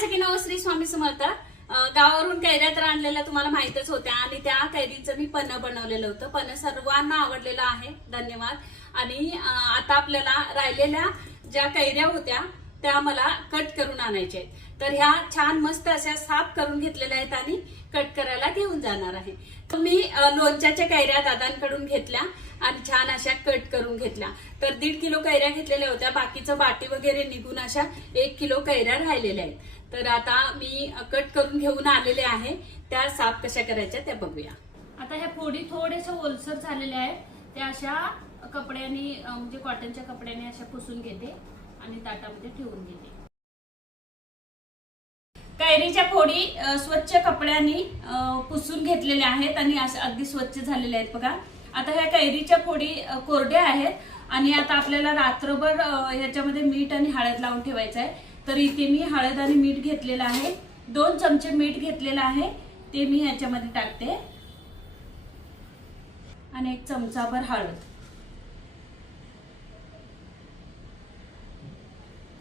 सगळ्यांना श्री स्वामी समर्थ. गावावरून कैऱ्या तर आणलेल्या तुम्हाला माहितच होत्या. आणि त्या कैरीचं मी पन्ह बनवलेलं होतं. पन्ह सर्वांना आवडलेलं आहे. धन्यवाद. आणि आता आपल्याला राहिलेल्या ज्या कैऱ्या होत्या त्या मला कट करून आणायच्या आहेत. तर ह्या छान मस्त अशा साफ करून घेतलेल्या आहेत आणि कट करायला घेऊन जाणार आहे. तर मी लोणच्याच्या कैऱ्या दादांकडून घेतल्या आणि छान अशा कट करून घेतल्या. तर दीड किलो कैऱ्या घेतलेल्या होत्या. बाकीचं बाटी वगैरे निघून अशा एक किलो कैऱ्या राहिलेल्या आहेत. तर आता मी कट करून घेऊन आलेले आहे. त्या साफ कशा करायच्या त्या बघूया. आता ह्या फोडी थोड्याशा ओलसर झालेल्या आहेत. त्या अशा कपड्याने म्हणजे कॉटनच्या कपड्याने अशा पुसून घेते आणि ताटामध्ये ठेवून घेते. कैरीच्या फोडी स्वच्छ कपड्यांनी पुसून घेतलेल्या आहेत आणि अगदी स्वच्छ झालेल्या आहेत बघा. आता ह्या कैरीच्या फोडी कोरड्या आहेत आणि आता आपल्याला रात्रभर ह्याच्यामध्ये मीठ आणि हळद लावून ठेवायचं आहे. तर इथे मी हळद आणि मीठ घेतलेलं आहे. दोन चमचे मीठ घेतलेलं आहे. ते मी ह्याच्यामध्ये टाकते. आणि एक चमचाभर हळद.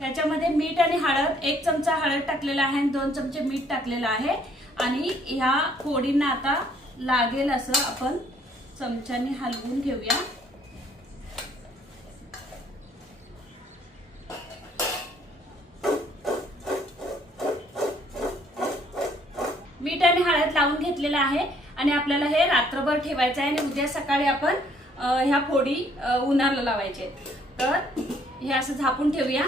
त्याच्यामध्ये मीठ आणि हळद एक चमचा हळद टाकलेला आहे आणि दोन चमचे मीठ टाकलेलं आहे. आणि ह्या फोडींना आता लागेल असं आपण चमच्याने हलवून घेऊया. मीठ लावून घेतलेलं आहे आणि आपल्याला हे रात्रभर ठेवायचं आहे आणि उद्या सकाळी आपण ह्या फोडी उन्हाला लावायचे. तर हे असं झापून ठेवूया.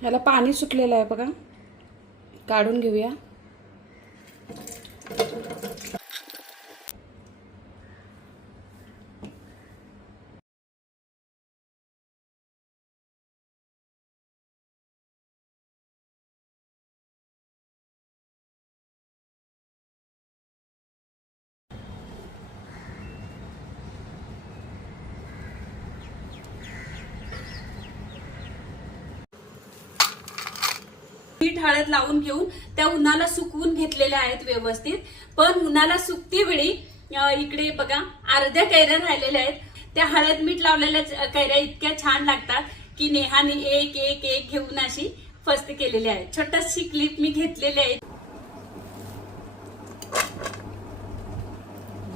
ह्याला पाणी सुटलेलं आहे बघा. काढून घेऊया. मीठ हळद लावून घेऊन त्या उन्हाला सुकवून घेतलेल्या आहेत व्यवस्थित. पण उन्हाला सुकते वेळी अं, इकडे बघा अर्ध्या कैऱ्या राहिलेल्या आहेत. त्या हळद मीठ लावलेल्या कैऱ्या इतक्या छान लागतात की नेहाने एक एक एक घेऊन अशी फस्त केलेली आहे. छोटशी क्लिप मी घेतलेली आहे.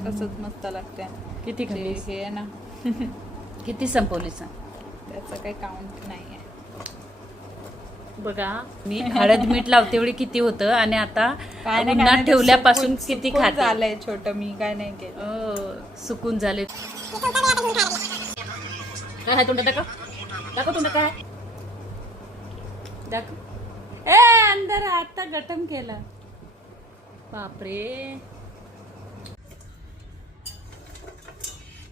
असंच मस्त लागते किती हे आहे ना. किती संपवली त्याचं काही काउंट नाही आहे बघा मी हळद मीठ लावते वेळी किती होतं आणि आता उन्हात ठेवल्यापासून किती खाते? झालंय छोट मी काय नाही केलं. सुकून झाले. काय दाखव? दाखव? दाखव. ए अंदर आता गटम केला. बापरे.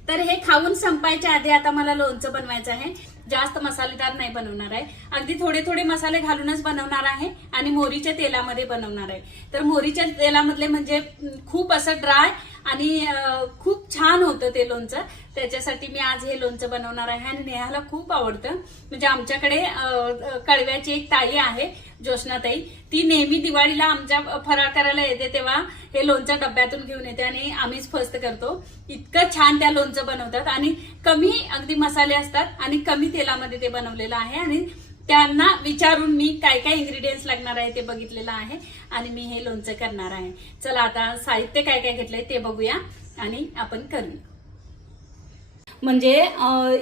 तर हे खाऊन संपायच्या आधी आता मला लोणचं बनवायचं आहे. जास्त मसालेदार नाही बनवणार आहे. अगदी थोडे थोडे मसाले घालूनच बनवणार आहे आणि मोहरीच्या तेलामध्ये बनवणार आहे. तर मोहरीच्या तेलामधले म्हणजे खूप असं ड्राय आणि खूप छान होतं ते लोणचं. त्याच्यासाठी मी आज हे लोणचं बनवणार आहे आणि नेहाला खूप आवडतं. म्हणजे आमच्याकडे कळव्याची एक ताई आहे ज्योत्स्नाताई. ती नेहमी दिवाळीला आमच्या फराळ करायला येते तेव्हा हे लोणचं डब्यातून घेऊन येते आणि आम्हीच फस्त करतो. इतकं छान त्या लोणचं बनवतात आणि कमी अगदी मसाले असतात आणि कमी तेलामध्ये ते बनवलेलं आहे आणि त्यांना विचारून मी काय काय इन्ग्रेडियंट्स लागणार आहे ते बघितलेलं आहे आणि मी हे लोणचं करणार आहे. चला आता साहित्य काय काय घेतलंय ते बघूया आणि आपण करूया म्हणजे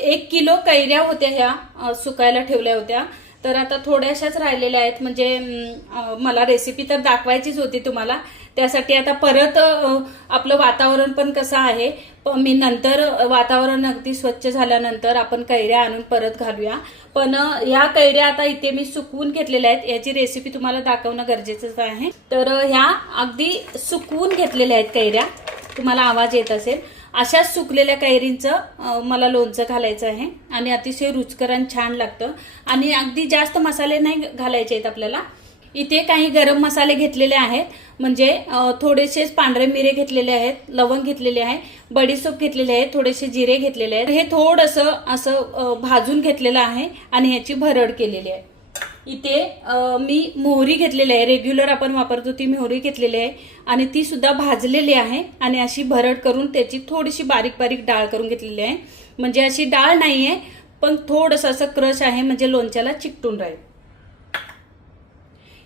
एक किलो कैऱ्या होत्या ह्या सुकायला ठेवल्या होत्या. तर आता थोड्याशाच राहिलेल्या आहेत. म्हणजे मला रेसिपी तर दाखवायचीच होती तुम्हाला. त्यासाठी आता परत आपलं वातावरण पण कसं आहे मी नंतर वातावरण अगदी स्वच्छ झाल्यानंतर आपण कैऱ्या आणून परत घालूया. पण ह्या कैऱ्या आता इथे मी सुकवून घेतलेल्या आहेत. याची रेसिपी तुम्हाला दाखवणं गरजेचंच आहे. तर ह्या अगदी सुकवून घेतलेल्या आहेत कैऱ्या. तुम्हाला आवाज येत असेल. अशाच सुकलेल्या कैरींचं मला लोणचं घालायचं आहे. आणि अतिशय रुचकर आणि छान लागतं. आणि अगदी जास्त मसाले नाही घालायचे आहेत आपल्याला. इथे काही गरम मसाले घेतलेले आहेत. म्हणजे थोडेसेच पांढरे मिरे घेतलेले आहेत लवंग घेतलेले आहे बडीसोप घेतलेले आहे थोडेसे जिरे घेतलेले आहेत. हे थोडंसं असं भाजून घेतलेलं आहे आणि ह्याची भरड केलेली आहे. इथे मी मोहरी घेतलेली आहे. रेग्युलर आपण वापरतो ती मोहरी घेतलेली आहे. आणि ती सुद्धा भाजलेली आहे आणि अशी भरड करून त्याची थोडीशी बारीक बारीक डाळ करून घेतलेली आहे. म्हणजे अशी डाळ नाही आहे पण थोडंसं असं क्रश आहे म्हणजे लोणच्याला चिकटून राहील.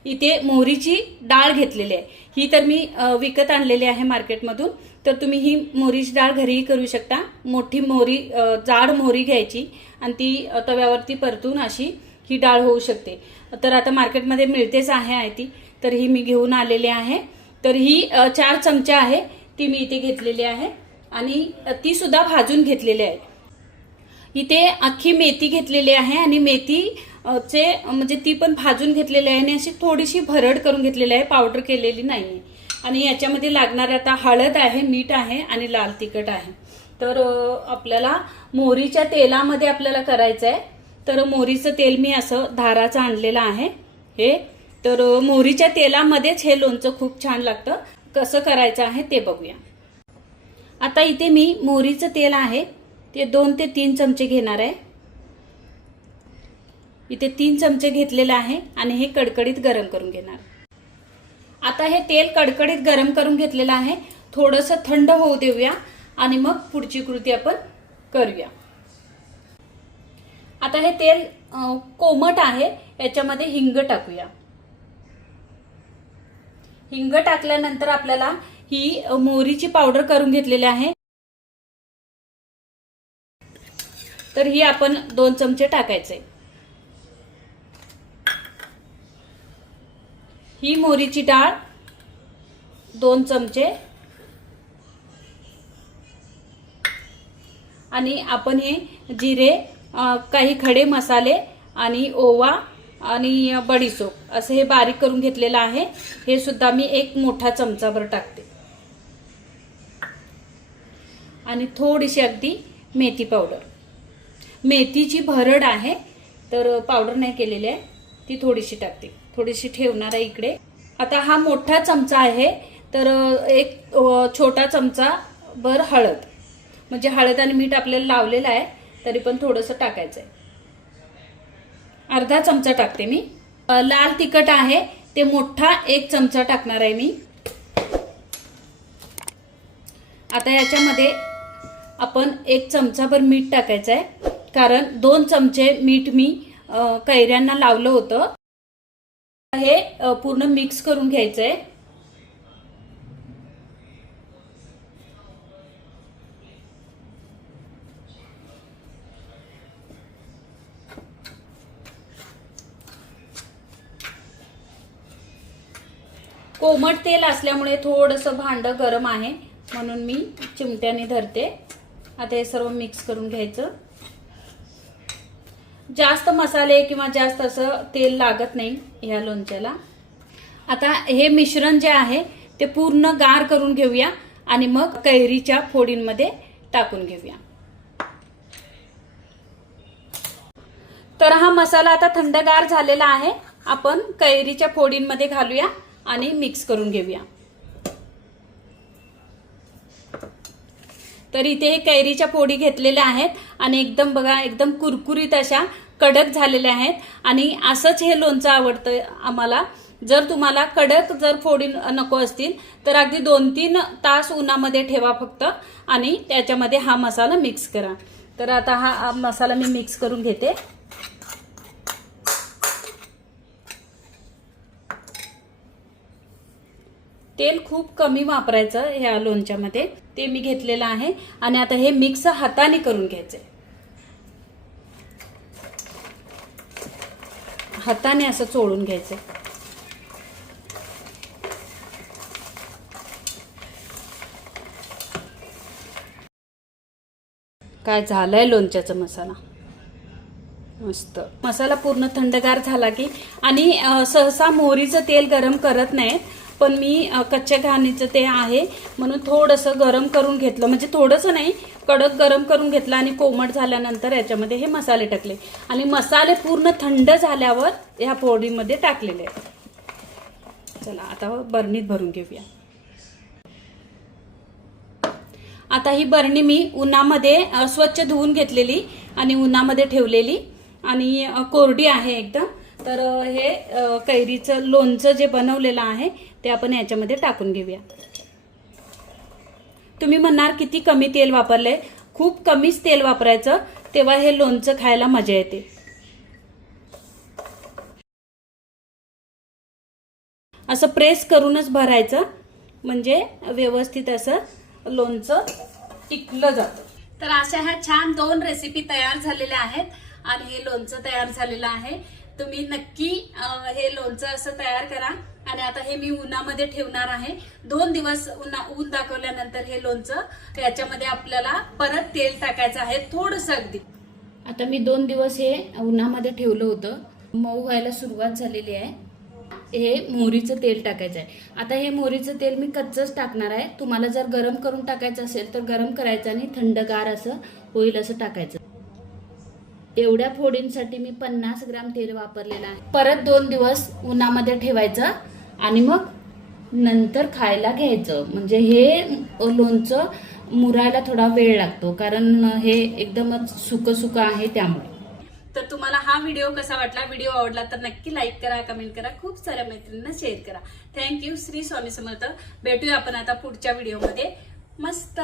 इथे मोहरीची डाळ घेतलेली आहे. ही तर मी विकत आणलेली आहे मार्केटमधून. तर तुम्ही ही मोहरीची डाळ घरीही करू शकता. मोठी मोहरी जाड मोहरी घ्यायची आणि ती तव्यावरती परतून अशी ही डाळ होऊ शकते. तर आता मार्केटमध्ये मिळतेच आहे आहे ती. तर ही मी घेऊन आलेली आहे. तर ही चार चमचे आहे. ती मी इथे घेतलेली आहे. आणि ती सुद्धा भाजून घेतलेली आहे. इथे अख्खी मेथी घेतलेली आहे आणि मेथी चे म्हणजे ती पण भाजून घेतलेली आहे आणि अशी थोडीशी भरड करून घेतलेली आहे पावडर केलेली नाही आणि याच्यामध्ये लागणारे आता हळद आहे मीठ आहे आणि लाल तिखट आहे. तर आपल्याला मोहरीच्या तेलामध्ये आपल्याला करायचं आहे तर मोहरीचं तेल मी असं धाराचं आणलेलं आहे. हे तर मोहरीच्या तेलामध्येच हे लोणचं खूप छान लागतं. कसं करायचं आहे ते बघूया. आता इथे मी मोहरीचं तेल आहे. ते दोन ते तीन चमचे घेणार आहे. इथे तीन चमचे घेतलेले आहे आणि हे कडकडीत गरम करून घेणार. आता हे तेल कडकडीत गरम करून घेतलेलं आहे. थोडंसं थंड होऊ देऊया आणि मग पुढची कृती आपण करूया. आता हे तेल कोमट आहे. याच्यामध्ये हिंग टाकूया. हिंग टाकल्यानंतर आपल्याला ही मोहरीची पावडर करून घेतलेली आहे. तर ही आपण दोन चमचे टाकायचे. ही मोहरीची डाळ दोन चमचे. आणि आपण हे जिरे काही खडे मसाले आणि ओवा आणि बडीसोप असं हे बारीक करून घेतलेलं आहे. हे सुद्धा मी एक मोठा चमचाभर टाकते. आणि थोडीशी अगदी मेथी पावडर. मेथीची भरड आहे तर पावडर नाही केलेली आहे. ती थोडीशी टाकते. थोडीशी ठेवणार आहे इकडे. आता हा मोठा चमचा आहे तर एक छोटा चमचा भर हळद. म्हणजे हळद आणि मीठ आपल्याला लावलेलं आहे तरी पण थोडंसं टाकायचं आहे. अर्धा चमचा टाकते मी. लाल तिखट आहे ते मोठा एक चमचा टाकणार आहे मी. आता याच्यामध्ये आपण एक चमचाभर मीठ टाकायचं आहे कारण दोन चमचे मीठ मी कैऱ्यांना लावलं होतं. हे पूर्ण मिक्स करून घ्यायचं आहे कोमट तेल असल्यामुळे थोडंसं भांडं गरम आहे म्हणून मी चिमट्याने धरते. आता हे सर्व मिक्स करून घ्यायचं. जास्त मसाले किंवा जास्त असं तेल लागत नाही ह्या लोणच्याला. आता हे मिश्रण जे आहे ते पूर्ण गार करून घेऊया आणि मग कैरीच्या फोडींमध्ये टाकून घेऊया. तर हा मसाला आता थंडगार झालेला आहे. आपण कैरीच्या फोडींमध्ये घालूया आणि मिक्स करून घेऊया. तर इथे हे कैरीच्या फोडी घेतलेल्या आहेत आणि एकदम बघा एकदम कुरकुरीत अशा कडक झालेल्या आहेत. आणि असंच हे लोणचं आवडतं आम्हाला. जर तुम्हाला कडक जर फोडी नको असतील तर अगदी दोन तीन तास उन्हामध्ये ठेवा फक्त आणि त्याच्यामध्ये हा मसाला मिक्स करा. तर आता हा हा मसाला मी मिक्स करून घेते. तेल खूप कमी वापरायचं ह्या लोणच्यामध्ये. ते मी घेतलेलं आहे. आणि आता हे मिक्स हाताने करून घ्यायचे हाताने असं चोळून घ्यायचं काय झालंय लोणच्याचा मसाला? मस्त. मसाला पूर्ण थंडगार झाला की आणि सहसा मोहरीचं तेल गरम करत नाहीत. पण मी कच्च्या घाणीचं ते आहे. म्हणून थोडंसं गरम करून घेतलं. म्हणजे थोडंसं नाही कडक गरम करून घेतलं आणि कोमट झाल्यानंतर याच्यामध्ये हे मसाले टाकले. आणि मसाले पूर्ण थंड झाल्यावर ह्या पोळीमध्ये टाकलेले चला आता बरणीत भरून घेऊया. आता ही बरणी मी उन्हामध्ये स्वच्छ धुवून घेतलेली आणि उन्हामध्ये ठेवलेली. आणि कोरडी आहे एकदम. तर हे कैरीचं लोणचं जे बनवलेलं आहे ते आपण याच्यामध्ये टाकून घेऊया. तुम्ही म्हणणार किती कमी तेल वापरलंय. खूप कमीच तेल वापरायचं तेव्हा हे लोणचं खायला मजा येते. असं प्रेस करूनच भरायचं म्हणजे व्यवस्थित असं लोणचं टिकलं जातं. तर अशा ह्या छान दोन रेसिपी तयार झालेल्या आहेत. आणि हे लोणचं तयार झालेलं आहे. तुम्ही नक्की हे लोणचं असं तयार करा. आणि आता हे मी उन्हामध्ये ठेवणार आहे. दोन दिवस उन्हा ऊन दाखवल्यानंतर हे लोणचं याच्यामध्ये आपल्याला परत तेल टाकायचं आहे थोडंसं अगदी. आता मी दोन दिवस हे उन्हामध्ये ठेवलं होतं. मऊ व्हायला सुरुवात झालेली आहे. हे मोहरीचं तेल टाकायचं आहे. आता हे मोहरीचं तेल मी कच्चंच टाकणार आहे. तुम्हाला जर गरम करून टाकायचं असेल तर गरम करायचं आणि थंडगार असं होईल असं टाकायचं. एवढ्या फोडींसाठी मी पन्नास ग्राम तेल वापरलेलं आहे. परत दोन दिवस उन्हामध्ये ठेवायचं आणि मग नंतर खायला घ्यायचं. म्हणजे हे लोणचं मुरायला थोडा वेळ लागतो कारण हे एकदमच सुकं सुकं आहे त्यामुळे. तर तुम्हाला हा व्हिडिओ कसा वाटला व्हिडिओ आवडला तर नक्की लाईक करा कमेंट करा. खूप साऱ्या मैत्रिणींना शेअर करा. Thank you Shri Swami Samarth. भेटूया आपण आता पुढच्या व्हिडिओमध्ये. मस्त!